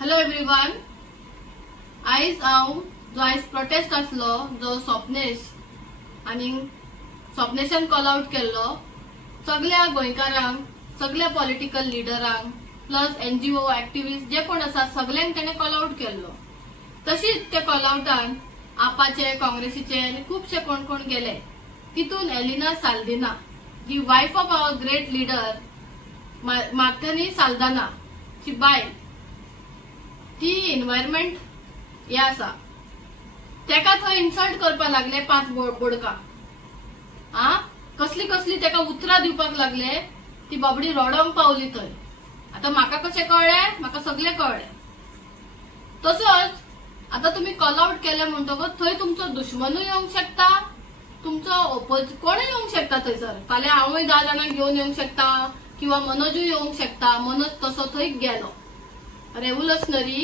Hello everyone, आयज हांव जो आयज प्रोटेस्ट आसलो जो स्वप्नेश आनी स्वप्नेशान कॉल आउट केल्लो सगळ्या गोंयकारांक, सगळ्या पॉलिटिकल लिडरांक प्लस NGO एक्टिविस्ट जे कोण आसा सगळ्यांक तेणे कॉल आउट केल्लो। तशीच ते कॉल आउटान आपाचे, काँग्रेसीचे आनी खुबशे कोण कोण गेले। तितून एलिना साल्दिना जी wife of our great leader Matanhy Saldanha ची बायल, ती एनवायरमेंट हे आसा तेका थंय इन्सल्ट करपाक लागले 5 बोडका। कसली कसली तेका उतरां दिवपाक लागले। ती बाबडी रडोंक पावली थंय। आता म्हाका कशें कळ्ळें, म्हाका सगळें कळ्ळें। तसोच आता तुम्ही कॉल आउट केले म्हणटकच थंय तुमचो दुश्मनूय येवंक शकता, तुमचो कोणूय येवंक शकता थंयसर। फाल्यां हांवूय 10 जाणांक घेवन येवंक शकता किंवा मनोजूय येवंक शकता। मनोज तसो थंय गेलो। रेव्होल्युशनरी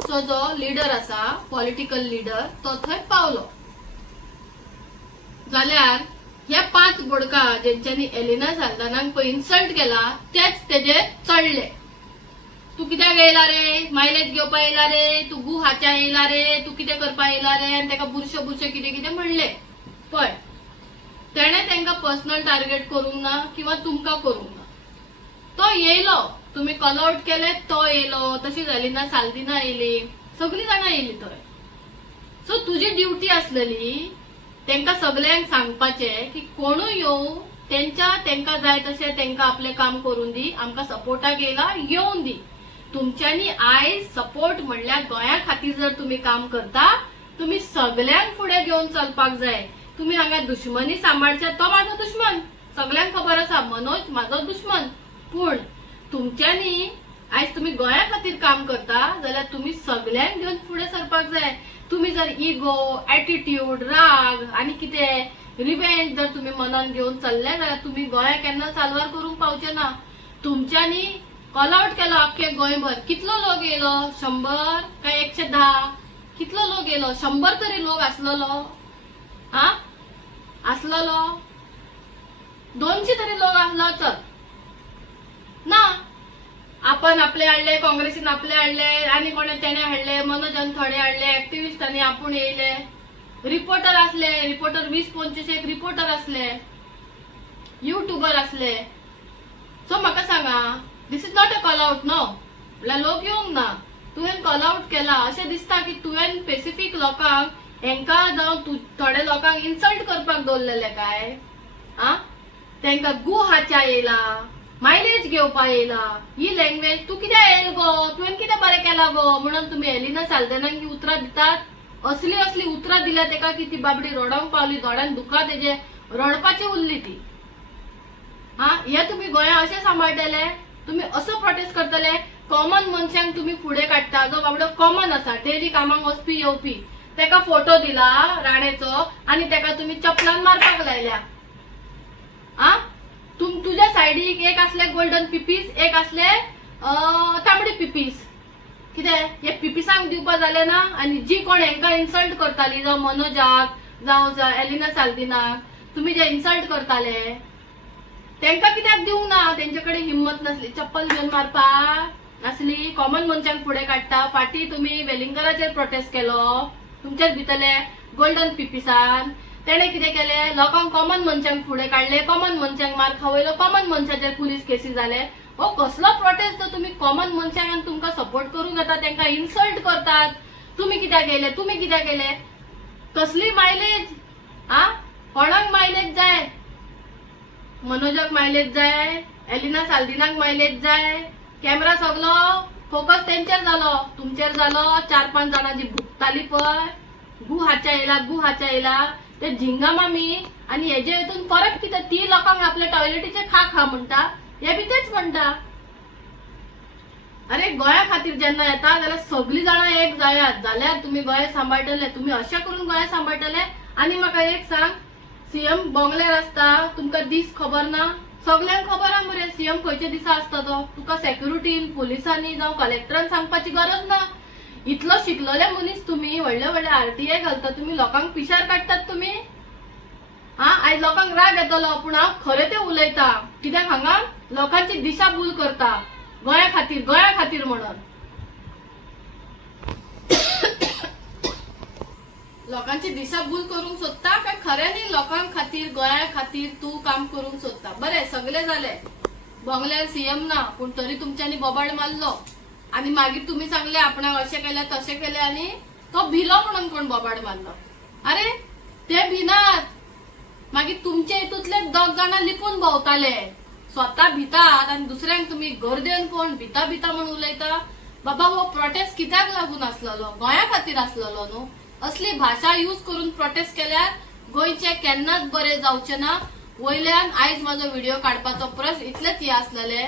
जो लीडर आसा, पॉलिटिकल लीडर, तो थंय पावलो जाल्यार ह्या 5 बोडका जेंच्यांनी एलिना साल्दानाक पळय इन्सल्ट केला तेच तेजे चढले। तू कित्याक येयला रे, मायलेज घेवपाक येयला रे, तू गू हाच्या येयला रे, तू कितें करपाक येयला रे, आनी तेका बुरशे कितें कितें म्हणले। पळय तेणे तेंका पर्सनल टार्गेट करूंक ना किंवा तुमकां करूंक ना। तो येयलो, तुम्ही कॉल आउट केले, तो येयलो, तशीच एलिना साल्दिना येयली, सगळी जाणां येयली थंय। सो तुजी ड्युटी आसलेली तेंका सगळ्यांक सांगपाचें की कोणूय येवं, तेंका जाय तशें तेंका आपले काम करून दी, आमकां सपोर्टाक येयला येवन दी। तुमच्यांनी आयज सपोर्ट म्हणल्यार गोंया खातीर जर तुम्ही काम करता, तुम्ही सगळ्यांक फुडें घेवन चलपाक जाय। तुम्ही हांगा दुश्मनी सांबाळचे, तो म्हाजो दुश्मन, सगळ्यांक खबर आसा, मनोज म्हाजो दुश्मन। पूण तुमच्यांनी आयज तुम्ही गोंया खातीर काम करता जाल्यार तुम्ही सगळ्यांक घेवन फुडें सरपाक जाय। तुम्ही जर इगो, एटिट्यूड, राग आनी कितें रिवेंज जर तुम्ही मनान घेवन चल्ले जाल्यार तुम्ही गोंया केन्ना साल्वार करूंक पावचे ना। तुमच्यांनी कॉल आउट केलो अख्खे गोंयभर। कितलो लोक येयलो? 100 काय 110? कितलो लोक येयलो? 100 तरी लोक आसलोलो। आसलोलो 200 तरी लोक आसलो चल ना। आपण आपले हाडले, काँग्रेसीन आपले हाडले, आनी कोणे तेणे हाडले, मनोजान थोडे हाडले, एक्टिविस्टांनी आपूण येयले, रिपोर्टर असले, रिपोर्टर 20-25 रिपोर्टर असले, युट्यूबर असले। सो म्हाका सांगा, this is not a call out no, म्हळ्यार लोक येवंक ना। तुवें कॉल आउट केला अशें दिसता की तुवें स्पेसिफिक लोकांक हेंका जावं थोडे लोकांक इन्सल्ट करपाक दवरलेले काय? तेंका गू हाच्या येयला, मायलेज घेवपाक येयला, ही लँग्वेज तू कित्याक येयल गो, तुवें कितें बरें केला गो म्हणून तुम्ही एलिना साल्दानाक ही उतरां दितात। असली उतरां दिल्या तेका की ती बाबडी रडोंक पावली, दोळ्यान दुखा तेजे, रडपाची उरली ती। हे तुम्ही गोंया अशें सांबाळटले, तुम्ही असो प्रोटेस्ट करतले, कॉमन मनशांक तुम्ही फुडें काडटा, जो बाबडो कॉमन आसा, डेली कामाक वचपी येवपी, तेका फोटो दिला राणेचो आनी तेका तुम्ही चपलान मारपाक लायल्या। तुझ्या सायडीक एक असले गोल्डन पिपीस, एक असले तांबडी पिपीस। कितें हे पिपीसांक दिवपा जाले ना? आनी जी कोण हेंका इन्सल्ट करताली, जावं मनोजाक जावं एलिना साल्दिनाक, तुम्ही जे इन्सल्ट करताले तेंका कित्याक दिवंक ना? तेंच्याकडे हिम्मत नसली चप्पल घेवन मारपाक असली कॉमन मनशांक फुडें काडटा। फाटी तुम्ही वेलिंगराचेर प्रोटेस्ट केलो, तुमचेच भितरले गोल्डन पिपीसान तेणे कितें केले, लोकांक कॉमन मनशांक फुडें काडले, कॉमन मनशांक मार खावयलो, कॉमन मनशाचेर पुलीस केसी जाले। हो कसलो प्रोटेस्ट जो तुम्ही कॉमन मनशांक आनी तुमकां सपोर्ट करूंक येता तेंका इन्सल्ट करतात। तुम्ही कित्याक केले, तुम्ही कित्याक केले? कसली मायलेज? कोणाक मायलेज जाय? मनोजाक मायलेज जाय, एलिना साल्दिनाक मायलेज जाय। कॅमेरा सगलो फोकस तेंचेर जालो, तुमचेर जालो। 4-5 जाणां जी भुकताली पळय, गू हाच्या येयला, ते झिंगा मामी आणि हेजे हितून फरक कितें? ती लोकांक आपले टॉयलेटीचे खा म्हणटा, हे बी तेच म्हणटा। अरे गोंया खातीर जेन्ना येता जाल्यार सगळी जाणां एक जायात, जाल्यार तुम्ही गोंय सांबाळटले। तुम्ही अशें करून गोंय सांबाळटले? आनी म्हाका एक सांग, सीएम बंगल्यार आसता, तुमकां दीस खबर ना? सगळ्यांक खबर आहा मरे सीएम खंयच्या दिसा आसता तो। तुका सेक्युरिटीन, पुलिसांनी जावं कलेक्टरान सांगपाची गरज ना। इतलो शिकलेले मनीस तुम्ही, व्हडले RTI घालता तुम्ही, लोकांक पिशार काडटात तुम्ही। आयज लोकांक राग येतलो, पूण हांव खरें तें उलयता। कित्याक हांगा लोकांची दिशाभूल करता गोंया खातीर म्हणून। लोकांची दिशाभूल करूंक सोदता काय खऱ्यांनी लोकां खातीर गोंया खातीर तू काम करूंक सोदता? बरें सगळे जाले, बंगल्यार सीएम ना पण तरी तुमच्यांनी बोबाड मारलो आणि मागीर तुम्ही सांगले आपणाक अशें केलें तशें केलें आणि तो भिलो म्हणून कोण बोबाड मारलो? अरे ते भिनात, मागीर तुमचे हितूंतले 2 जाणां लिपून भोंवताले, स्वता भितात आणि दुसऱ्यांक तुम्ही गर्देन कोण भिता भिता म्हणून उलयता? बाबा हो प्रोटेस्ट कित्याक लागून आसलेलो? गोंया खातीर आसलेलो न्हू? असली भाषा यूज करून प्रोटेस्ट केल्यार गोंयचे केन्नाच बरे जावचे ना. वयल्यान आयज माझो व्हिडिओ काडपाचो प्रश्न इतलेच हे आसलेले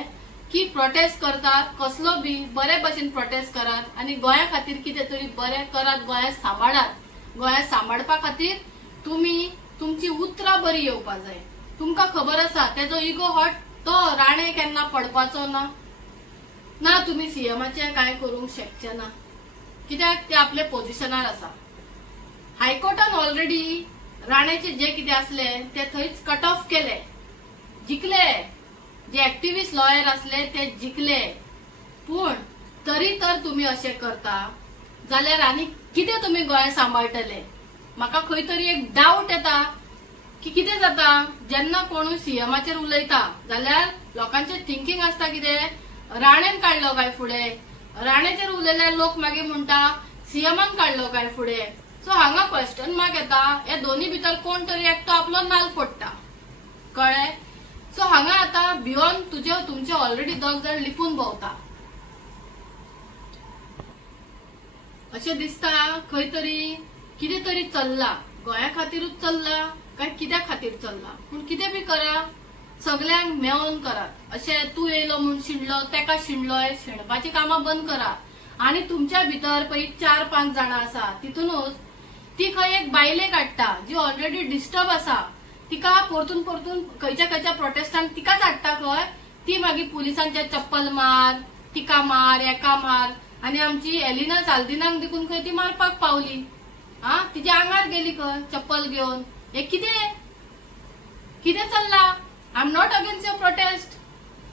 की प्रोटेस्ट करतात कसलो बी बरे भशेन प्रोटेस्ट करात आणि गोंया खातीर कितें तरी बरें करात, गोंया सांबाळात. गोंया सांबाळपा खातीर तुम्ही तुमची उतरां बरी येवपा जाय. तुमकां खबर आसा तेजो इगो हट तो राणे केन्ना पडपाचो ना. ना तुम्ही सीएमाचे काय करूंक शकचे ना, कित्याक ते आपले पोझिशनार आसा. हायकोर्टान ऑलरेडी राणेचे जे कितें आसले ते थंयच कट ऑफ केले, जिखले. जे एक्टिव्हिस्ट लॉयर असले ते जिखले, पण तरी तर तुम्ही असे करता जाल्यार आनी कितें तुम्ही गोंय सांबाळटले? म्हाका खंय तरी एक डाऊट येता की कितें जाता जेन्ना कोण सीएमाचेर उलयता जाल्यार लोकांचे थिंकिंग आसता कितें राणेन काडलो काय फुडें, राणेचेर उलयल्यार लोक मागीर म्हणटा सीएमान काडलो काय फुडें. सो हांगा क्वेश्चन मार्क येता, हे दोन्ही भितर कोण तरी एकटो आपलो नाल फोडटा, कळ्ळें? सो हांगा आता बियॉन्ड तुमचे ऑलरेडी 2 जाण लिपून भोंवता. अशें दिसता खंय तरी कितें तरी चल्ला, गोंया खातीरूच चल्ला काय कित्या खातीर चल्ला. पूण कितें बी करा, सगळ्यांक मेळोन करात. अशें तू येयलो म्हूण शिणलो तेका शिणलो, हे शिणपाची कामां बंद करा. आणि तुमच्या भितर पळय 4-5 जाणां आसा तितूनच ती खंय एक बायले काडटा जी ऑलरेडी डिस्टर्ब आसा, तिका परतून खंयच्या प्रोटेस्टान तिकाच हाडटा खंय. ती मागीर पुलिसांच्या चप्पल मार, तिका मार, एका मार, आणि आमची एलिना साल्दिनाक देखून खंय ती मारपाक पावली. तिच्या आंगार गेली खंय चप्पल घेवन. हे कितें चल्ला? I am not against your prostate,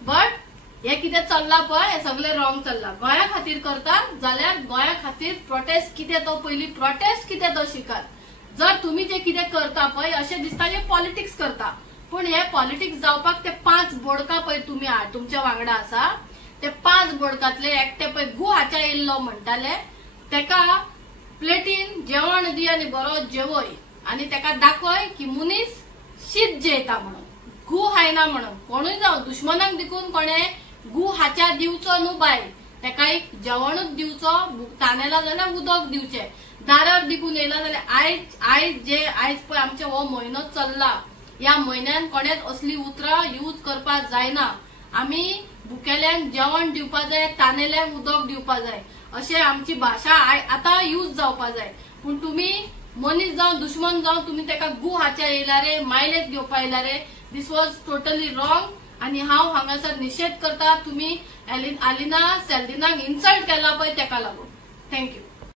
but हे कितें चल्ला पळय हे सगळे रॉंग चल्ला. गोंया खातीर करता जाल्यार गोंया खातीर प्रोटेस्ट कितें तो पयली प्रोटेस्ट कितें तो शिकात. जर तुम्ही जे कितें करता पळय अशें दिसता जे पॉलिटिक्स करता, पण हे पॉलिटिक्स जावपाक ते 5 बोडका पळय तुम्ही तुमच्या वांगडा आसा, ते 5 बोडकातले एकटे पळय गुहाच्या येयल्लो म्हणटाले तेका प्लेटीन जेवण दी आनी बरो जेवय आणि तेका दाखय की मनीस शीत जेयता म्हणून, गू खायना म्हणून. कोणूय जावं दुश्मनाक देखून कोणे गू हाच्या दिवचो न्हू बाय, तेका एक जेवणूच दिवचो, तानेला जाल्यार उदक दिवचे. दारार देखून येयला जाल्यार आयज पळय आमचे हो म्हयनो चल्ला, ह्या म्हयन्यान कोणेच असली उतरां यूज करपाक जायना. आमी भुकेल्यांक जेवण दिवपा जाय, तानेल्यांक उदक दिवपा जाय, अशें आमची भाशा आतां यूज जावपा जाय. पण तुम्ही मनीस जावं दुश्मन जावं तुम्ही तेका गू हाच्या येयला रे, मायलेज घेवपा येयला रे. दिस वॉज टोटली रॉंग आणि हांव हांगासर निषेध करता. तुम्ही एलिना साल्दिनाक इन्सल्ट केला पळय तेका लागून. थँक्यू.